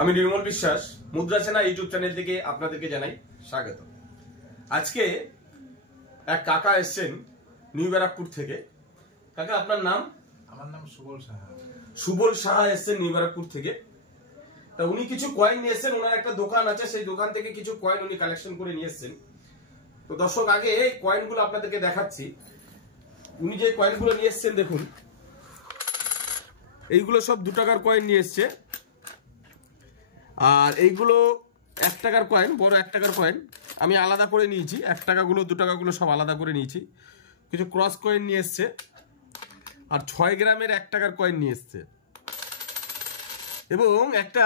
আমি নির্মল বিশ্বাস মুদ্রা সেনা ইউটিউব চ্যানেল থেকে আপনাদেরকে জানাই স্বাগত। আজকে এক কাকা এসেছেন নিউ ব্যারাকপুর থেকে। কাকা আপনার নাম? আমার নাম সুবল সাহা। সুবল সাহা এসেছেন নিউ ব্যারাকপুর থেকে। তা উনি কিছু কয়েন নিয়ে এসেছেন, ওনার একটা দোকান আছে, সেই দোকান থেকে কিছু কয়েন উনি কালেকশন করে নিয়ে এসেছেন। তো দর্শক আগে এই কয়েনগুলো আপনাদেরকে দেখাচ্ছি। উনি যে কয়েনগুলো নিয়ে এসেছেন দেখুন, এইগুলো সব 2 টাকার কয়েন নিয়ে এসছে, আর এইগুলো 1 টাকার কয়েন, বড় 1 টাকার কয়েন আমি আলাদা করে নিয়েছি। 1 টাকাগুলো 2 টাকাগুলো সব আলাদা করে নিয়েছি। কিছু ক্রস কয়েন নিয়ে এসছে, আর 6 গ্রামের 1 টাকার কয়েন নিয়ে এসছে, এবং একটা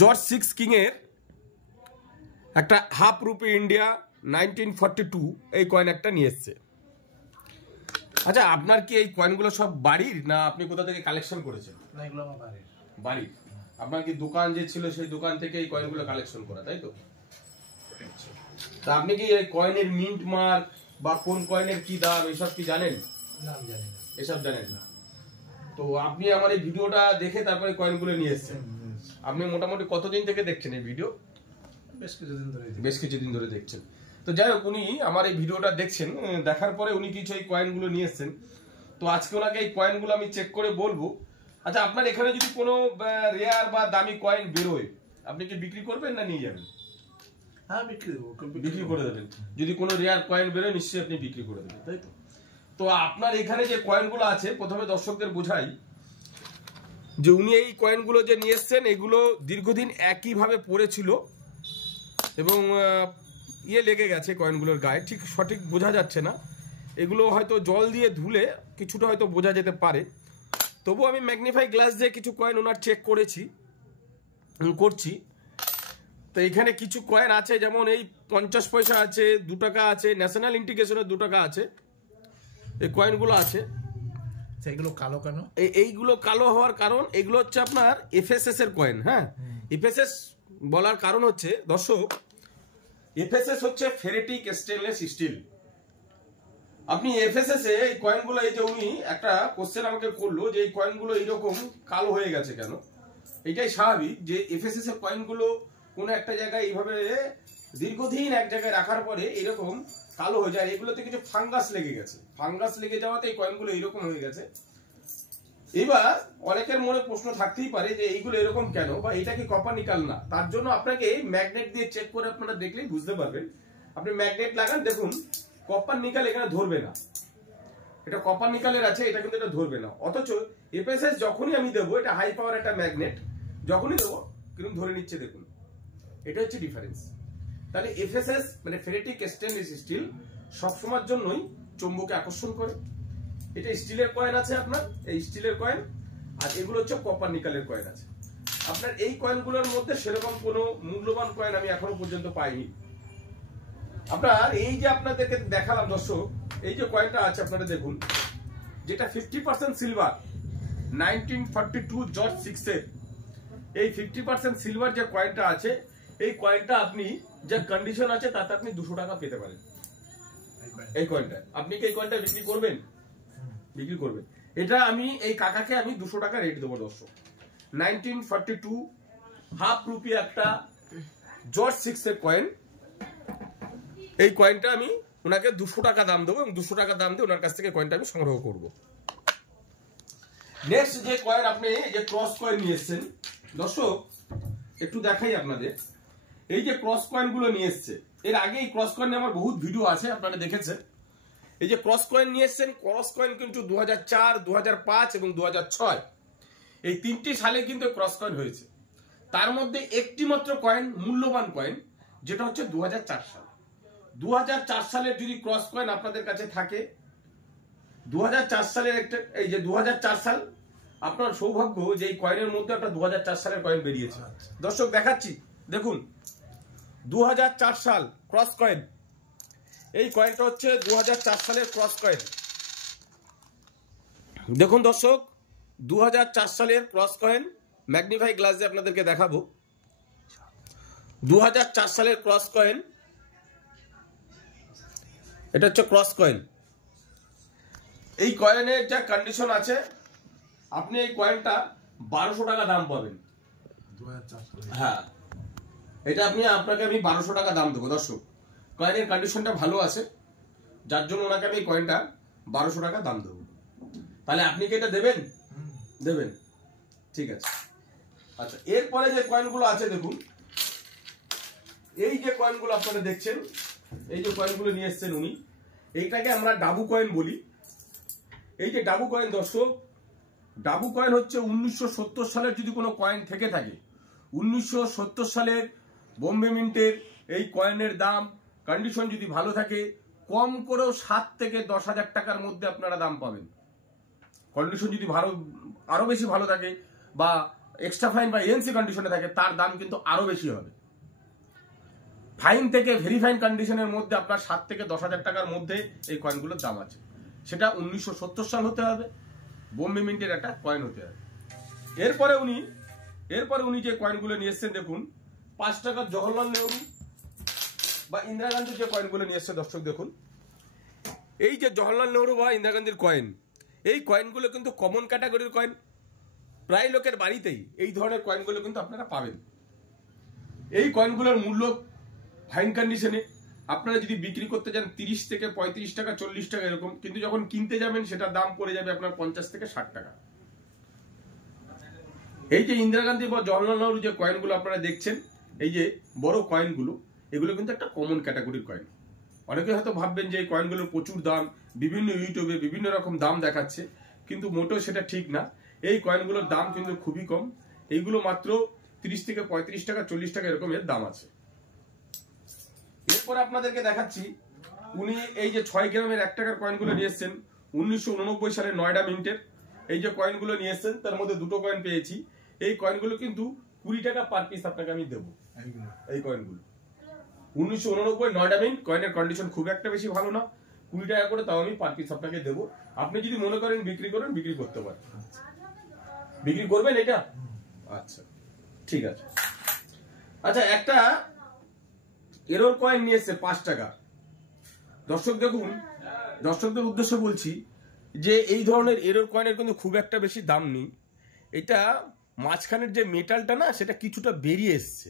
জর্জ 6 কিংয়ের একটা হাফ রুপি ইন্ডিয়া 1942 এই কয়েন একটা নিয়ে এসছে। আচ্ছা, আপনার কি এই কয়েনগুলো সব বাড়ির, না আপনি কোথা থেকে কালেকশন করেছেন? না, এগুলো আমার বাড়ির। বাড়ির। আপনার কি দোকান যে ছিল সেই দোকান থেকে এই কয়েনগুলো কালেকশন করা, তাই তো? তা আপনি কি এই কয়েনের মিন্ট মার্ক বা কোন কয়েনের কি দাম এসব কি জানেন? না, আমি জানি না। এসব জানেন না? তো আপনি আমার এই ভিডিওটা দেখে তারপরে কয়েনগুলো নিয়ে এসেছেন। আপনি মোটামুটি কতদিন থেকে দেখছেন এই ভিডিও? বেশ কিছুদিন ধরে দেখছেন। তো যাই হোক, উনি আমার এই ভিডিওটা দেখছেন, দেখার পরে উনি কিছু এই কয়েনগুলো নিয়ে এসেছেন। তো আজকে ওনাকে এই কয়েনগুলো আমি চেক করে বলবো। আচ্ছা, আপনার এখানে যদি কোনো রেয়ার বা দামি কয়েন বেরোয়, আপনি কি বিক্রি করবেন না নিয়ে যাবেন? হ্যাঁ, বিক্রি দেবো। বিক্রি করে দেবেন। যদি কোনো রেয়ার কয়েন বেরোয় নিশ্চয়ই আপনি বিক্রি করে দেবেন, তাই তো? তো আপনার এখানে যে কয়েনগুলো আছে, প্রথমে দর্শকদের বোঝাই যে উনি এই কয়েনগুলো যে নিয়ে এসছেন, এগুলো দীর্ঘদিন একইভাবে পড়েছিল এবং লেগে গেছে কয়েনগুলোর গায়ে, ঠিক সঠিক বোঝা যাচ্ছে না। এগুলো হয়তো জল দিয়ে ধুলে কিছুটা হয়তো বোঝা যেতে পারে। তবু আমি ম্যাগনিফাই গ্লাস দিয়ে কিছু কয়েন ওনার চেক করছি। তো এখানে কিছু কয়েন আছে, যেমন এই 50 পয়সা আছে, 2 টাকা আছে, ন্যাশনাল ইন্টিগ্রেশনের 2 টাকা আছে, এই কয়েনগুলো আছে। এগুলো কালো কেন? এইগুলো কালো হওয়ার কারণ, এগুলো হচ্ছে আপনার এফএসএস এর কয়েন। হ্যাঁ, এফএসএস বলার কারণ হচ্ছে দর্শক, এফএসএস হচ্ছে ফেরেটিক স্টেনলেস স্টিল। আপনি এফএসএস এ এই কয়েনগুলো, এই যে উনি একটা কোশ্চেন আমাকে করলো যে এই কয়েনগুলো এইরকম কালো হয়ে গেছে কেন। এটাই স্বাভাবিক যে এফএসএস এর কয়েনগুলো কোনো একটা জায়গায় এইভাবে দীর্ঘদিন এক জায়গায় রাখার পরে এরকম কালো হয়ে যায়। এগুলোতে কিছু ফাঙ্গাস লেগে গেছে, ফাঙ্গাস লেগে যাওয়াতে এই কয়েনগুলো এরকম হয়ে গেছে। এবার অনেকের মনে প্রশ্ন থাকতেই পারে যে এইগুলো এরকম কেন, বা এটা কি কপার নিকাল না। তার জন্য আপনাকে ম্যাগনেট দিয়ে চেক করে আপনারা দেখলেই বুঝতে পারবেন। আপনি ম্যাগনেট লাগান, দেখুন কপার নিকাল এখানে ধরবে না। এটা কপার নিকালের আছে, এটা কিন্তু এটা ধরবে না। অথচ এফএসএস যখনই আমি দেবো, এটা হাই পাওয়ার একটা ম্যাগনেট, যখনই দেবো কিন্তু ধরে নিচ্ছে। দেখুন, এটা হচ্ছে ডিফারেন্স। তাহলে এফএসএস মানে ফেরেটিক স্টেনলেস স্টিল সবসময়ের জন্যই চুম্বকে আকর্ষণ করে। এটা স্টিলের কয়েন আছে আপনার, এই স্টিলের কয়েন, আর এগুলো হচ্ছে কপার নিকালের কয়েন আছে। আপনার এই কয়েনগুলোর মধ্যে সেরকম কোনো মূল্যবান কয়েন আমি এখনো পর্যন্ত পাইনি। আপনার এই যে আপনাদেরকে দেখালাম দর্শক, এই যে কয়েনটা আছে আপনারা দেখুন, যেটা 50% সিলভার 1942 জর্জ 6 এর, এই 50% সিলভার যে কয়েনটা আছে, এই কয়েনটা আপনি যে কন্ডিশন আছে তাতে আপনি 200 টাকা পেতে পারেন। এই কয়েনটা আপনি কি এই কয়েনটা বিক্রি করবেন? বিক্রি করবেন। এটা আমি এই কাকাকে আমি 200 টাকা রেট দেবো দর্শক। 1942 হাফ রুপি একটা জর্জ 6 এর কয়েন। এই কয়েনটা আমি ওনাকে 200 টাকা দাম দেবো, এবং 200 টাকা দাম দিয়ে ওনার কাছ থেকে কয়েনটা আমি সংগ্রহ করব। নেক্সট যে কয়েন, আপনি যে ক্রস কয়েন নিয়ে এসেছেন দর্শক, একটু দেখাই আপনাদের। এই যে ক্রস কয়েন গুলো নিয়ে এসছে, এর আগে এই ক্রস কয়েন আমার বহুত ভিডিও আছে, আপনারা দেখেছেন। এই যে ক্রস কয়েন নিয়ে এসছেন, ক্রস কয়েন কিন্তু 2004, 2005 এবং 2006 এই 3টি সালে কিন্তু ক্রস কয়েন হয়েছে। তার মধ্যে একটি মাত্র কয়েন মূল্যবান কয়েন, যেটা হচ্ছে 2004 সাল। 2004 সালের যদি ক্রস কয়েন আপনাদের কাছে থাকে, 2004 সালের একটা, এই যে 2004 সাল, আপনার সৌভাগ্য যে এই কয়েনের মধ্যে একটা 2004 সালের কয়েন বেরিয়েছে। দর্শক দেখাচ্ছি, দেখুন 2004 সাল ক্রস কয়েন। এই কয়েনটা হচ্ছে 2004 সালের ক্রস কয়েন। দেখুন দর্শক, 2004 সালের ক্রস কয়েন, ম্যাগনিফাই গ্লাস দিয়ে আপনাদেরকে দেখাবো। 2004 সালের ক্রস কয়েন, এটা হচ্ছে ক্রস কয়েন। এই কয়েনের যা কন্ডিশন আছে, আপনি এই কয়েনটা 1200 টাকা দাম পাবেন। 2400 হ্যাঁ, এটা আপনাকে আমি 1200 টাকা দাম দেবো দর্শক। কয়েনের কন্ডিশনটা ভালো আছে, যার জন্য ওনাকে আমি কয়েনটা 1200 টাকা দাম দেবো। তাহলে আপনি কি এটা দেবেন? দেবেন, ঠিক আছে। আচ্ছা, এরপরে যে কয়েনগুলো আছে দেখুন, এই যে কয়েনগুলো আপনারা দেখছেন, এই যে কয়েনগুলো নিয়ে এসছেন উনি, এইটাকে আমরা ডাবু কয়েন বলি। এই যে ডাবু কয়েন দর্শক, ডাবু কয়েন হচ্ছে 1970 সালের যদি কোনো কয়েন থেকে থাকে, 1970 সালের বোম্বে মিন্টের এই কয়েনের দাম কন্ডিশন যদি ভালো থাকে, কম করেও 7 থেকে 10,000 টাকার মধ্যে আপনারা দাম পাবেন। কন্ডিশন যদি আরো বেশি ভালো থাকে বা এক্সট্রা ফাইন বা এনসি কন্ডিশনে থাকে, তার দাম কিন্তু আরো বেশি হবে। ফাইন থেকে ভেরি ফাইন কন্ডিশনের মধ্যে আপনার 7 থেকে 10,000 টাকার মধ্যে এই কয়েনগুলোর দাম আছে। সেটা 1970 সাল হতে হবে, বোম্বে মিন্টের একটা কয়েন হতে হবে। এরপরে উনি যে কয়েনগুলো নিয়ে এসছেন দেখুন, 5 টাকার জওহরলাল নেহরু বা ইন্দিরা গান্ধীর যে কয়েনগুলো নিয়ে এসছে দর্শক দেখুন, এই যে জওহরলাল নেহরু বা ইন্দিরা গান্ধীর কয়েন, এই কয়েনগুলো কিন্তু কমন ক্যাটাগরির কয়েন। প্রায় লোকের বাড়িতেই এই ধরনের কয়েনগুলো কিন্তু আপনারা পাবেন। এই কয়েনগুলোর মূল্য ফাইন কন্ডিশনে, আপনারা যদি বিক্রি করতে যান 30 থেকে 35 টাকা 40 টাকা এরকম, কিন্তু যখন কিনতে যাবেন সেটার দাম পড়ে যাবে আপনার 50 থেকে 60 টাকা। এই যে ইন্দিরা গান্ধী বা জওহরলাল নেহরু যে কয়েনগুলো আপনারা দেখছেন, এই যে বড় কয়েনগুলো, এগুলো কিন্তু একটা কমন ক্যাটাগরির কয়েন। অনেকে হয়তো ভাববেন যে এই কয়েনগুলোর প্রচুর দাম, বিভিন্ন ইউটিউবে বিভিন্ন রকম দাম দেখাচ্ছে, কিন্তু মোটেও সেটা ঠিক না। এই কয়েনগুলোর দাম কিন্তু খুবই কম, এইগুলো মাত্র 30 থেকে 35 টাকা 40 টাকা এরকম এর দাম আছে। এরপর আপনাদেরকে দেখাচ্ছি, উনি এই যে 6 গ্রামের 1 টাকার কয়েনগুলো নিয়ে এসছেন 1989 সালে নয়ডা মিন্টের। এই যে কয়েনগুলো নিয়ে এসছেন, তার মধ্যে দুটো কয়েন পেয়েছি। এই কয়েনগুলো কিন্তু 20 টাকা পার পিস আপনাকে আমি দেবো। এই কয়েনগুলো 1989 নয়ডা মিন্ট, কয়েনের কন্ডিশন খুব একটা বেশি ভালো না, 20 টাকা করে তাও আমি পার পিস আপনাকে দেবো। আপনি যদি মনে করেন বিক্রি করেন, বিক্রি করতে পারেন। বিক্রি করবেন এটা? আচ্ছা, ঠিক আছে। আচ্ছা, একটা এরর কয়েন নিয়ে এসছে 5 টাকা। দর্শক দেখুন, দর্শকদের উদ্দেশ্যে বলছি যে এই ধরনের এরর কয়েনের কিন্তু খুব একটা বেশি দাম নেই। এটা মাঝখানের যে মেটালটা না, সেটা কিছুটা বেরিয়ে এসছে,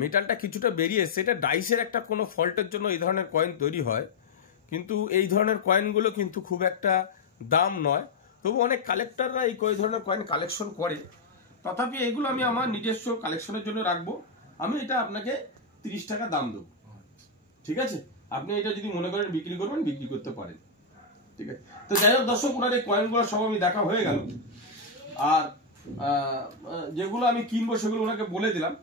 মেটালটা কিছুটা বেরিয়ে এসছে। এটা ডাইসের একটা কোনো ফল্টের জন্য এই ধরনের কয়েন তৈরি হয়, কিন্তু এই ধরনের কয়েনগুলো কিন্তু খুব একটা দাম নয়। তবু অনেক কালেক্টররা এই ধরনের কয়েন কালেকশন করে। তথাপি এগুলো আমি আমার নিজস্ব কালেকশনের জন্য রাখবো। আমি এটা আপনাকে 30 টাকা দাম দেবো, ঠিক আছে? আপনি এটা যদি মনে করেন বিক্রি করবেন, বিক্রি করতে পারেন, ঠিক আছে? তো যাই হোক দর্শক, ওনার এই কয়েনগুলো সব আমি দেখা হয়ে গেল। আর যেগুলো আমি কিনবো সেগুলো ওনাকে বলে দিলাম।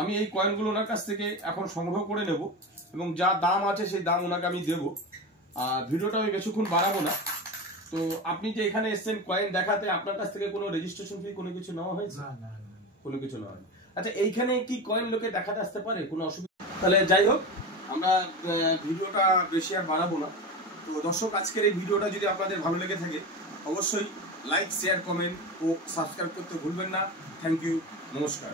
আমি এই কয়েনগুলো ওনার কাছ থেকে এখন সংগ্রহ করে নেব এবং যা দাম আছে সেই দাম ওনাকে আমি দেবো। আর ভিডিওটা আমি বেশিক্ষণ বাড়াবো না। তো আপনি যে এখানে এসেছেন কয়েন দেখাতে, আপনার কাছ থেকে কোনো রেজিস্ট্রেশন ফি কোনো কিছু নেওয়া হয়েছে? না, কোনো কিছু নেওয়া হয়নি। আচ্ছা, এইখানে কি কয়েন লোকে দেখাতে আসতে পারে? কোনো অসুবিধা? তাহলে যাই হোক, আমরা ভিডিওটা বেশি আর বাড়াবো না। তো দর্শক, আজকের এই ভিডিওটা যদি আপনাদের ভালো লেগে থাকে, অবশ্যই লাইক, শেয়ার, কমেন্ট ও সাবস্ক্রাইব করতে ভুলবেন না। থ্যাংক ইউ, নমস্কার।